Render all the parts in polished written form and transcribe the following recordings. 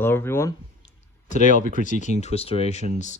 Hello everyone. Today I'll be critiquing Twisteration's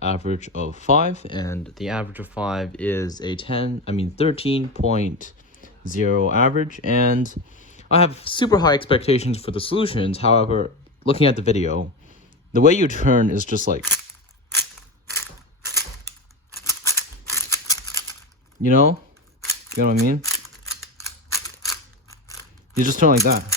average of 5, and the average of 5 is a 13.0 average, and I have super high expectations for the solutions. However, looking at the video, the way you turn is just like, you know what I mean? You just turn like that.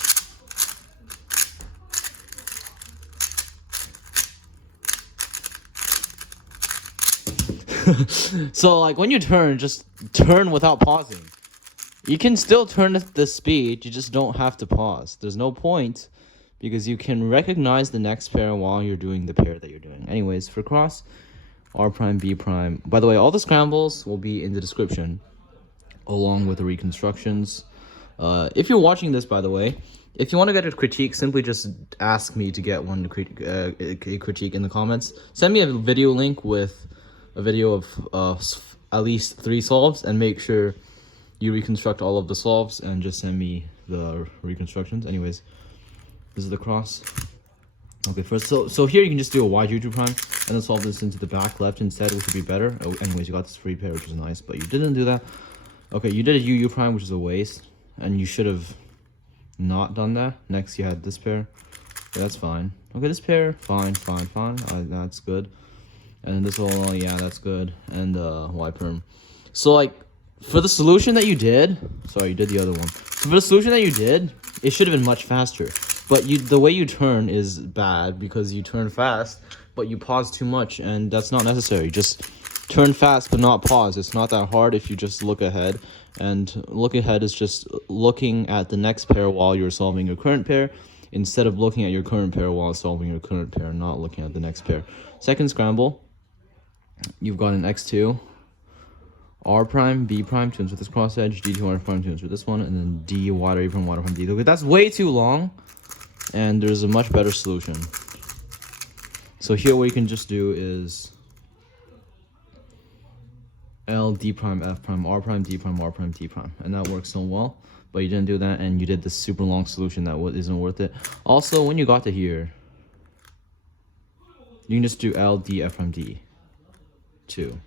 So like when you turn, just turn without pausing. You can still turn at the speed, you just don't have to pause. There's no point because you can recognize the next pair while you're doing the pair that you're doing. Anyways, for cross, R prime, B prime. By the way, all the scrambles will be in the description along with the reconstructions. If you're watching this, by the way, if you want to get a critique, simply just ask me to get one critique in the comments. Send me a video link with a video of at least 3 solves, and make sure you reconstruct all of the solves and just send me the reconstructions. Anyways, this is the cross. Okay, first, so here you can just do a wide U2 prime and then solve this into the back left instead, which would be better. Oh, anyways, you got this free pair, which is nice, but you didn't do that. Okay, you did a UU prime, which is a waste, and you should have not done that. Next, you had this pair. Okay, that's fine. Okay, this pair, fine. That's good. And this all, yeah, that's good. And Y perm. So like, for the solution that you did, sorry, you did the other one. So for the solution that you did, it should have been much faster. But the way you turn is bad because you turn fast, but you pause too much, and that's not necessary. Just turn fast, but not pause. It's not that hard if you just look ahead. And look ahead is just looking at the next pair while you're solving your current pair, instead of looking at your current pair while solving your current pair, not looking at the next pair. Second scramble, you've got an X2, R prime, B prime, twins with this cross edge, D2, R prime, twins with this one, and then D, water, A prime, water prime, D. Okay, that's way too long, and there's a much better solution. So here what you can just do is L, D prime, F prime, R prime, D prime, R prime, D prime, and that works so well. But you didn't do that, and you did this super long solution that isn't worth it. Also, when you got to here, you can just do L, D, F prime, D, 2.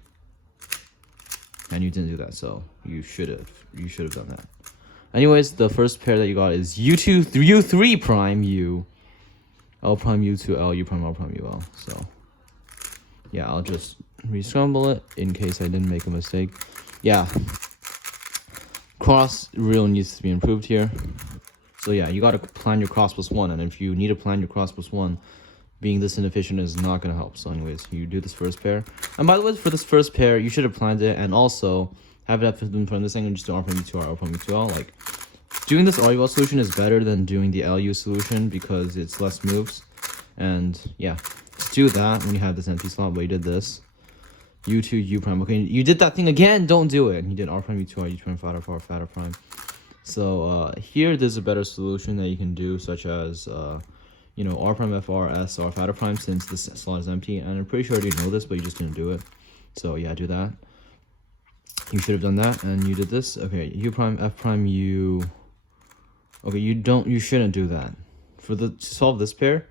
And you didn't do that, so you should have done that. Anyways, the first pair that you got is U2, U3 prime, U, L prime, U2, L, U prime, L prime, UL. So yeah, I'll just re-scramble it in case I didn't make a mistake. Yeah, cross really needs to be improved here. So yeah, you got to plan your cross plus 1, and if you need to plan your cross plus 1, being this inefficient is not going to help. So anyways, you do this first pair. And by the way, for this first pair, you should have planned it, and also have it in front of this thing and just do R prime U2, R prime U2L. Like, doing this RUL solution is better than doing the LU solution because it's less moves. And yeah, just do that when you have this empty slot, but you did this. U2, U prime. Okay, you did that thing again, don't do it. And you did R prime U2, R, U prime, fatter prime. So here there's a better solution that you can do, such as you know, R prime, FR, S, R, fatter prime, since this slot is empty. And I'm pretty sure you know this, but you just didn't do it. So yeah, do that. You should have done that, and you did this. Okay, U prime, F prime, U. Okay, you shouldn't do that. To solve this pair,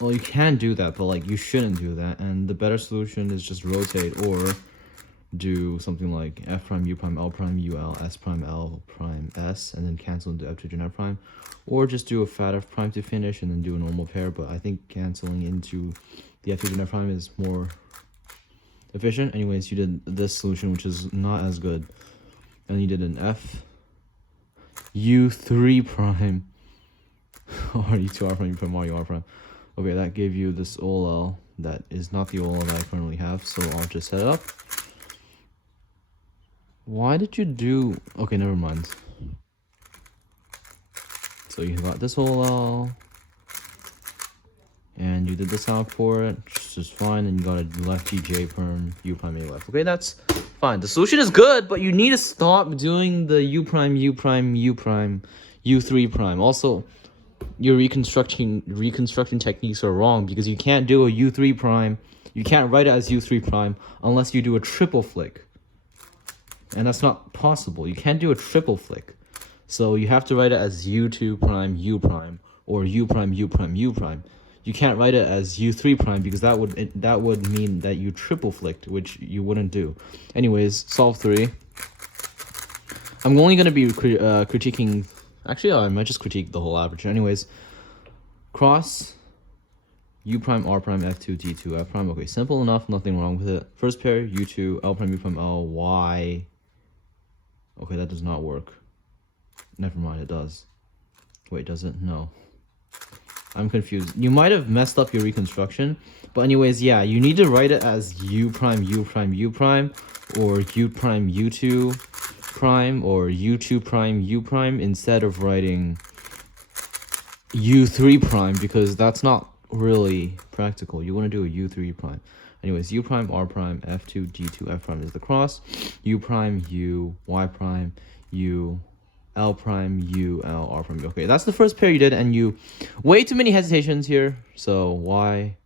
well, you can do that, but like, you shouldn't do that. And the better solution is just rotate, or do something like F prime, U prime, L prime, UL, S prime, L prime, S, and then cancel into F2 to F prime, or just do a fat F prime to finish and then do a normal pair. But I think canceling into the F2 to F prime is more efficient. Anyways, you did this solution, which is not as good, and you did an F U3 prime, or U2 R prime, U prime, R, U R prime. Okay, that gave you this OLL that is not the OLL that I currently have, so I'll just set it up. Why did you do... Okay, never mind. So you got this OLL, and you did this out for it, which is fine, and you got a lefty J perm, U prime, A left. Okay, that's fine. The solution is good, but you need to stop doing the U prime, U prime, U prime, U3 prime. Also, your reconstruction techniques are wrong, because you can't do a U3 prime. You can't write it as U3 prime unless you do a triple flick. And that's not possible. You can't do a triple flick. So you have to write it as u2 prime u prime or u prime u prime u prime. You can't write it as u3 prime because that would mean that you triple flicked, which you wouldn't do. Anyways, solve 3. I'm only going to be critiquing... Actually, I might just critique the whole average. Anyways, cross u prime r prime f2 d2 f prime. Okay, simple enough, nothing wrong with it. First pair u2 l prime u prime l y. Okay, that does not work. Never mind, it does. Wait, does it? No. I'm confused. You might have messed up your reconstruction, but anyways, yeah, you need to write it as u prime u prime u prime or u prime u2 prime or u2 prime u prime instead of writing u3 prime because that's not really practical. You want to do a u3 prime. Anyways, u prime r prime f2 d2 f prime is the cross. U prime u y prime u l prime u l r prime. Okay, that's the first pair you did, and you way too many hesitations here. So y.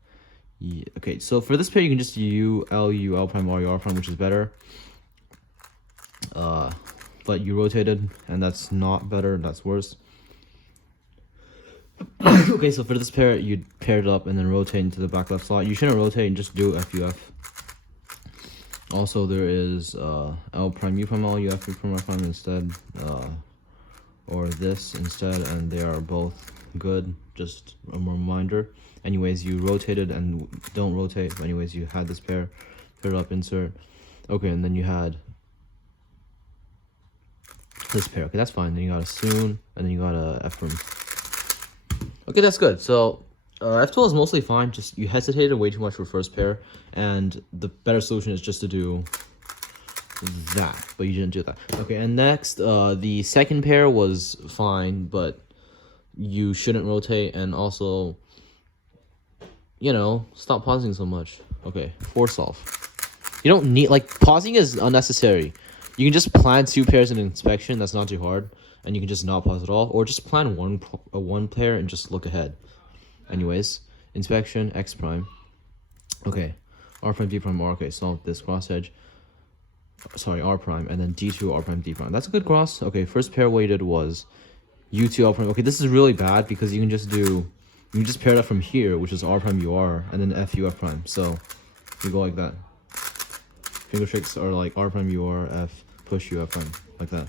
Okay, so for this pair you can just u l prime r u r prime, which is better. But you rotated, and that's not better. That's worse. Okay, so for this pair, you paired up and then rotate into the back left slot. You shouldn't rotate and just do FUF. Also, there is L prime U prime L, UF U prime R prime instead, or this instead, and they are both good. Just a reminder. Anyways, you rotated and don't rotate. But anyways, you had this pair, paired up, insert. Okay, and then you had this pair. Okay, that's fine. Then you got a soon, and then you got a F prime. Okay, that's good. So F12 is mostly fine. Just you hesitated way too much for first pair, and the better solution is just to do that, but you didn't do that. Okay, and next, the second pair was fine, but you shouldn't rotate, and also, you know, stop pausing so much. Okay, 4 solve. You don't need, like, pausing is unnecessary. You can just plan 2 pairs in inspection. That's not too hard. And you can just not pause at all. Or just plan one pair and just look ahead. Anyways, inspection, x prime. Okay, r prime, d prime, r. Okay, solve this cross edge. Sorry, r prime. And then d2, r prime, d prime. That's a good cross. Okay, first pair weighted was u2, r prime. Okay, this is really bad because you can just do... You can just pair that from here, which is r prime, ur, and then fu, f prime. So, you go like that. Finger tricks are like r prime, ur, f, push, u, f prime. Like that.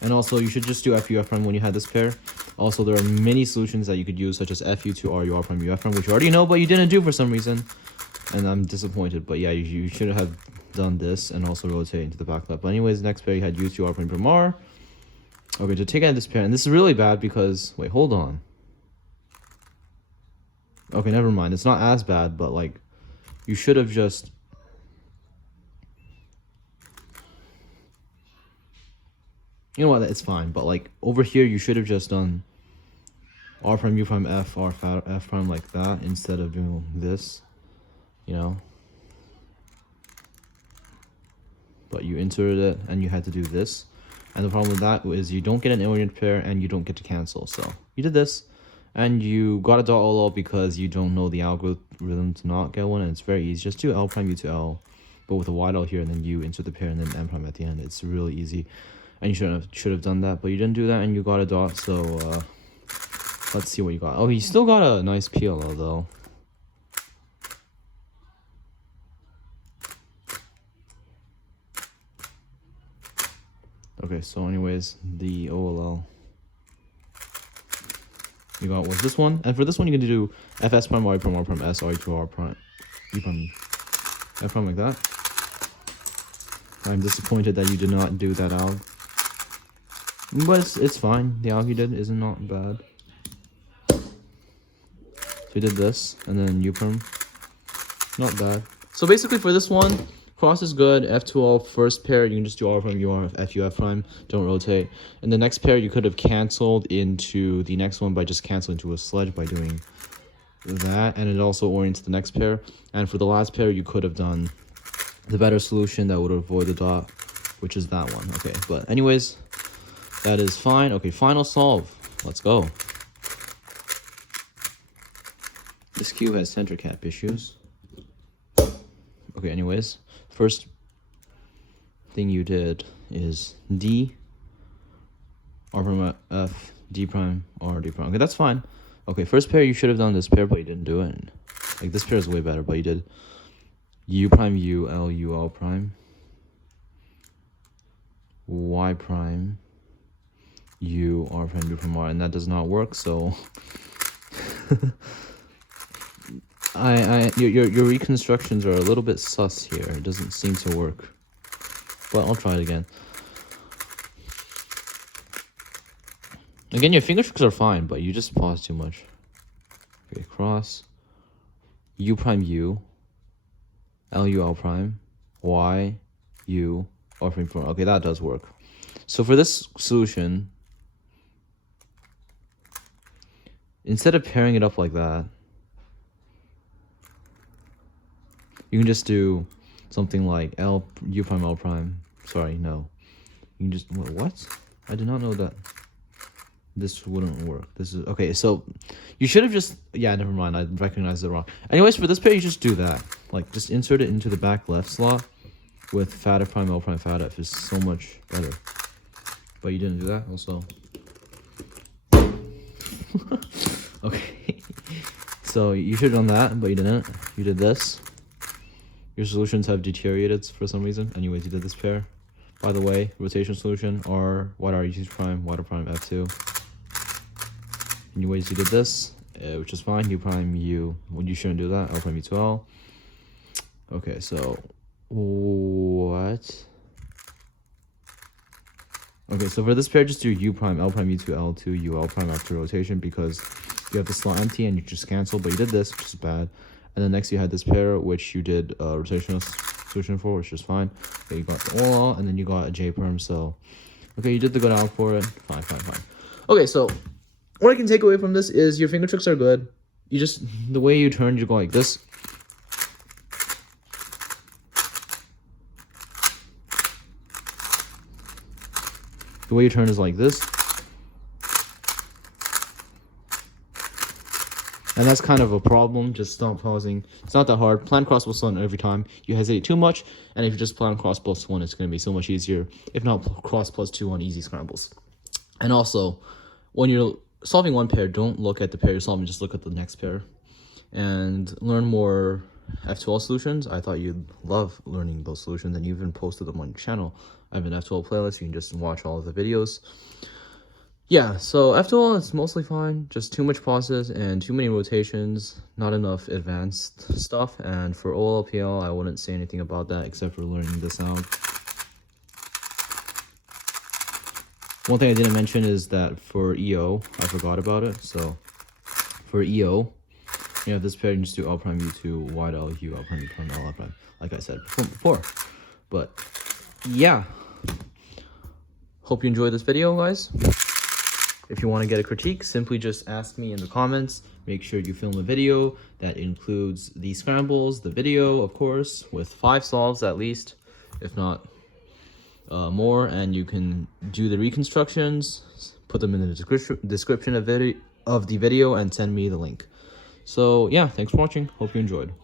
And also, you should just do fu, f prime when you had this pair. Also, there are many solutions that you could use, such as fu to r, u, r prime, u, f prime, which you already know, but you didn't do for some reason. And I'm disappointed. But yeah, you should have done this and also rotate into the back left. But anyways, next pair, you had u2, r prime, prime, r. Okay, to take out this pair, and this is really bad because... Wait, hold on. Okay, never mind. It's not as bad, but like, you should have just... You know what, it's fine, but like, over here, you should have just done r prime, u prime, f, r, f prime like that, instead of doing this, you know? But you inserted it, and you had to do this. And the problem with that is you don't get an orient pair, and you don't get to cancel. So, you did this, and you got a dot all because you don't know the algorithm to not get one, and it's very easy. Just do L prime, U to L, but with a wide L here, and then you insert the pair, and then M prime at the end. It's really easy. And you should have done that, but you didn't do that, and you got a dot, so, let's see what you got. Oh, you still got a nice PLO, though. Okay, so anyways, the OLL you got was this one, and for this one you can do FS prime, Y prime, R prime, S, R to R prime, U prime, F prime like that. I'm disappointed that you did not do that alg. But it's fine. The alg you did isn't not bad. So you did this, and then U prime. Not bad. So basically for this one, cross is good. F2L first pair, you can just do R prime, UR, FU, F prime. Don't rotate. And the next pair, you could have canceled into the next one by just canceling to a sledge by doing that. And it also orients the next pair. And for the last pair, you could have done the better solution that would avoid the dot, which is that one. Okay, but anyways, that is fine. Okay, final solve. Let's go. This cube has center cap issues. Okay, anyways, first thing you did is D, R prime F, D prime, R, D prime. Okay, that's fine. Okay, first pair, you should have done this pair, but you didn't do it. Like, this pair is way better, but you did U prime, U, L, U, L prime. Y prime, U, R prime, U prime, R. And that does not work, so... your reconstructions are a little bit sus here. It doesn't seem to work. But I'll try it again. Again, your finger tricks are fine, but you just pause too much. Okay, cross. U prime U. L U L prime. Y U R prime. Okay, that does work. So for this solution, instead of pairing it up like that, you can just do something like L U prime L prime. Sorry, no. You can just what? I did not know that this wouldn't work. This is okay. So you should have just never mind. I recognized it wrong. Anyways, for this pair, you just do that. Like just insert it into the back left slot with fat F prime L prime fat F is so much better. But you didn't do that also. Okay. So you should have done that, but you didn't. You did this. Your solutions have deteriorated for some reason. Anyways, you did this pair. By the way, rotation solution R, white R, U prime, white R prime, F2. Anyways, you did this, which is fine. U prime, U. Well, you shouldn't do that. L prime, U2L. Okay, so what? Okay, so for this pair, just do U prime, L prime, U2, L2, U, L prime after rotation because you have the slot empty and you just cancel. But you did this, which is bad. And then next you had this pair, which you did rotational solution for, which is fine. Okay, you got the all, and then you got a J perm. So, okay, you did the good out for it. Fine. Okay, so what I can take away from this is your finger tricks are good. You just, the way you turn, you go like this. The way you turn is like this. And that's kind of a problem. Just stop pausing. It's not that hard. Plan cross plus one every time. You hesitate too much. And if you just plan cross plus one, it's going to be so much easier. If not, cross plus two on easy scrambles. And also, when you're solving one pair, don't look at the pair you're solving. Just look at the next pair. And learn more F2L solutions. I thought you'd love learning those solutions. And you even posted them on your channel. I have an F2L playlist. You can just watch all of the videos. Yeah, so F2L is mostly fine, just too much pauses and too many rotations, not enough advanced stuff. And for OLPL, I wouldn't say anything about that except for learning the sound. One thing I didn't mention is that for EO, I forgot about it. So for EO, you have this pair, you just do L prime U2, wide L, U, L prime, U prime, L prime, like I said before. But yeah, hope you enjoyed this video, guys. If you want to get a critique, simply just ask me in the comments. Make sure you film a video that includes the scrambles, the video, of course, with 5 solves at least, if not more. And you can do the reconstructions, put them in the description of the video, and send me the link. So yeah, thanks for watching. Hope you enjoyed.